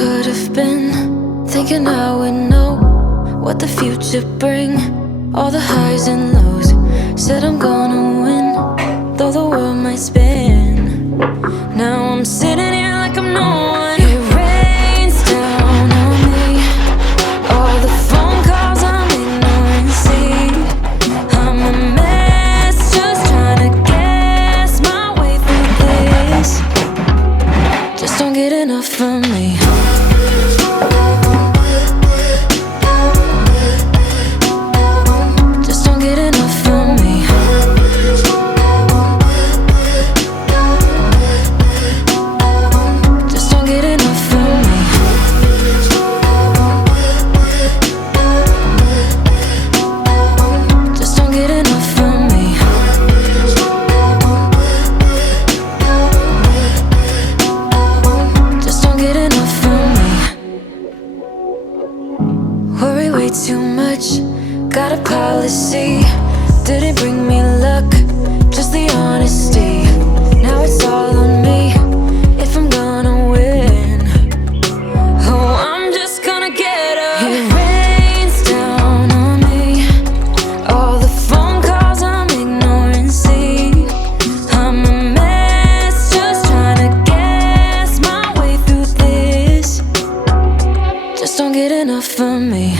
could have been, thinking I would know what the future bring. All the highs and lows, said I'm gonna win, though the world might spin. Now I'm sitting here like I'm no one. It rains down on me, all the phone calls I'm ignoring. See, I'm a mess, just trying to guess my way through this. Just don't get enough of me. Just don't get enough of me. Just don't get enough of me. Just don't get enough of me. Just don't get enough of me. Worry way too much, got a policy. Didn't bring me luck, just the honesty. Now it's all on me, if I'm gonna win. Oh, I'm just gonna get up. It rains down on me, all the phone calls I'm ignoring. See, I'm a mess, just trying to guess my way through this. Just don't get enough of me.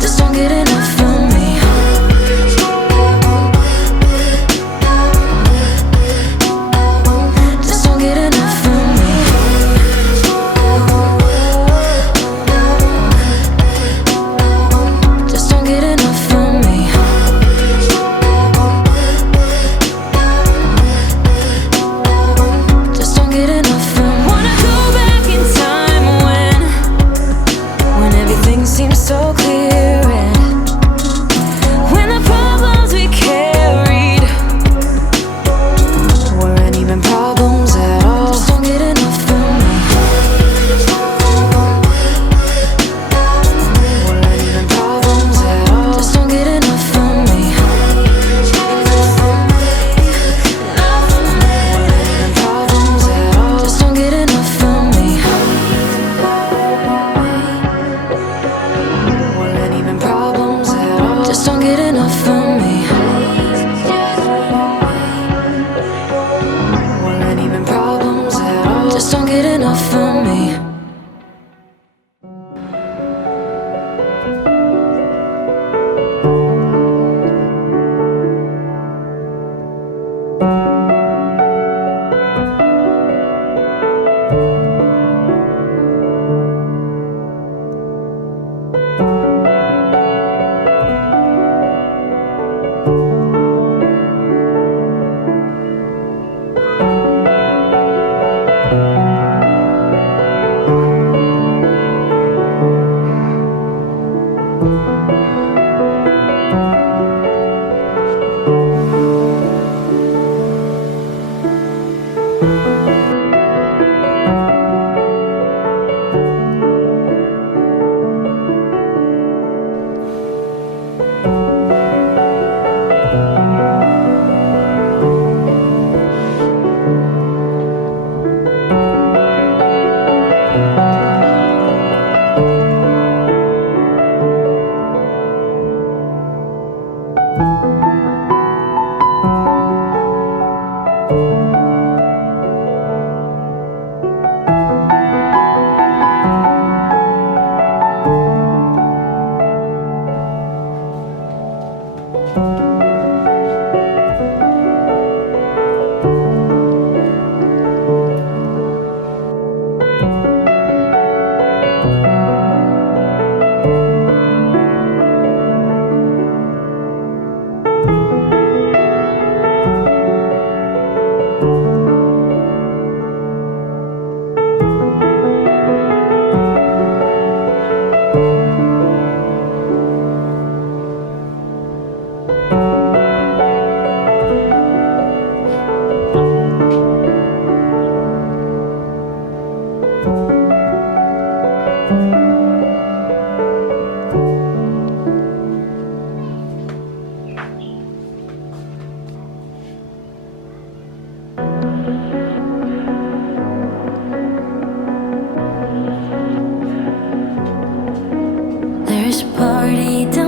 Just don't get enough of me.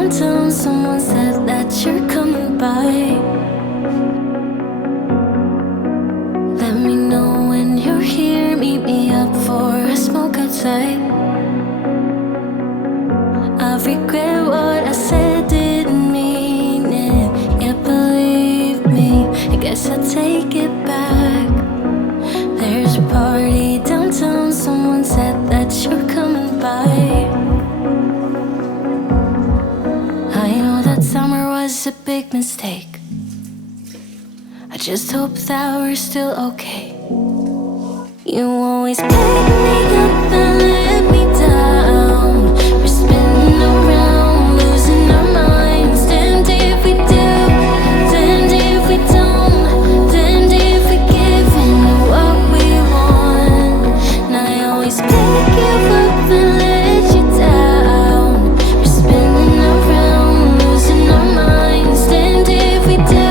downtown, someone said that you're coming by. Let me know when you're here, meet me up for a smoke outside. I regret what I said, didn't mean it. Yeah, believe me, I guess I'll take it back. There's a party downtown, someone said that you're coming by. I know that summer was a big mistake. I just hope that we're still okay. You always pick me up and let me down. We're spinning around, losing our minds. Damned if we do, damned if we don't, damned if we give in to what we want. And I always pick you up and let you down. We're spinning around, losing our minds. Damned if we do,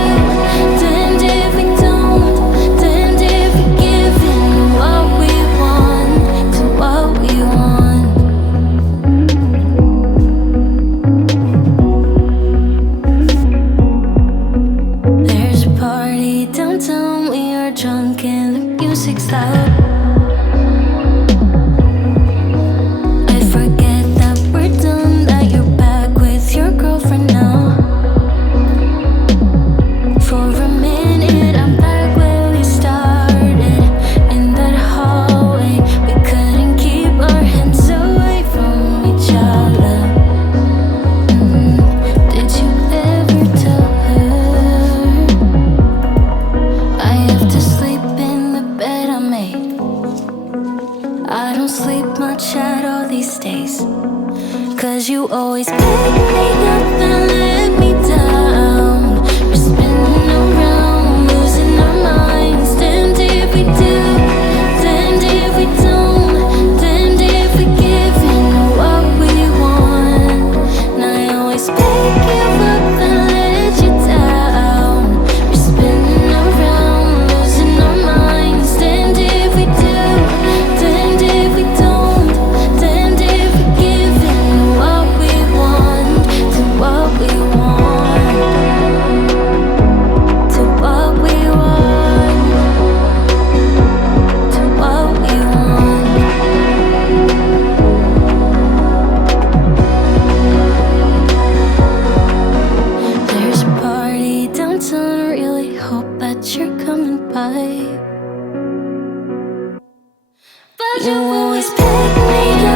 damned if we don't, damned if we give in to what we want, to what we want. There's a party downtown, we are drunk and the music's loud. I forget that we're done, that you're back with your girlfriend now. For a minute, I'm back where we started, in that hallway. We couldn't keep our hands away from each other. Did you ever tell her I have to sleep in the bed I made? I don't sleep much at all these days, 'cause you always pick me up and let me down. We're spinning around, losing our minds. Damned if we do, damned if we don't, damned if we give in to what we want. And I always pick you up and let you down. We're spinning around, losing our minds. Damned if we do, damned if we don't, damned if we give in to what we want, to what we want, to what we want, to what we want. There's a party downtown, I really hope that you're coming by. But you always pick me up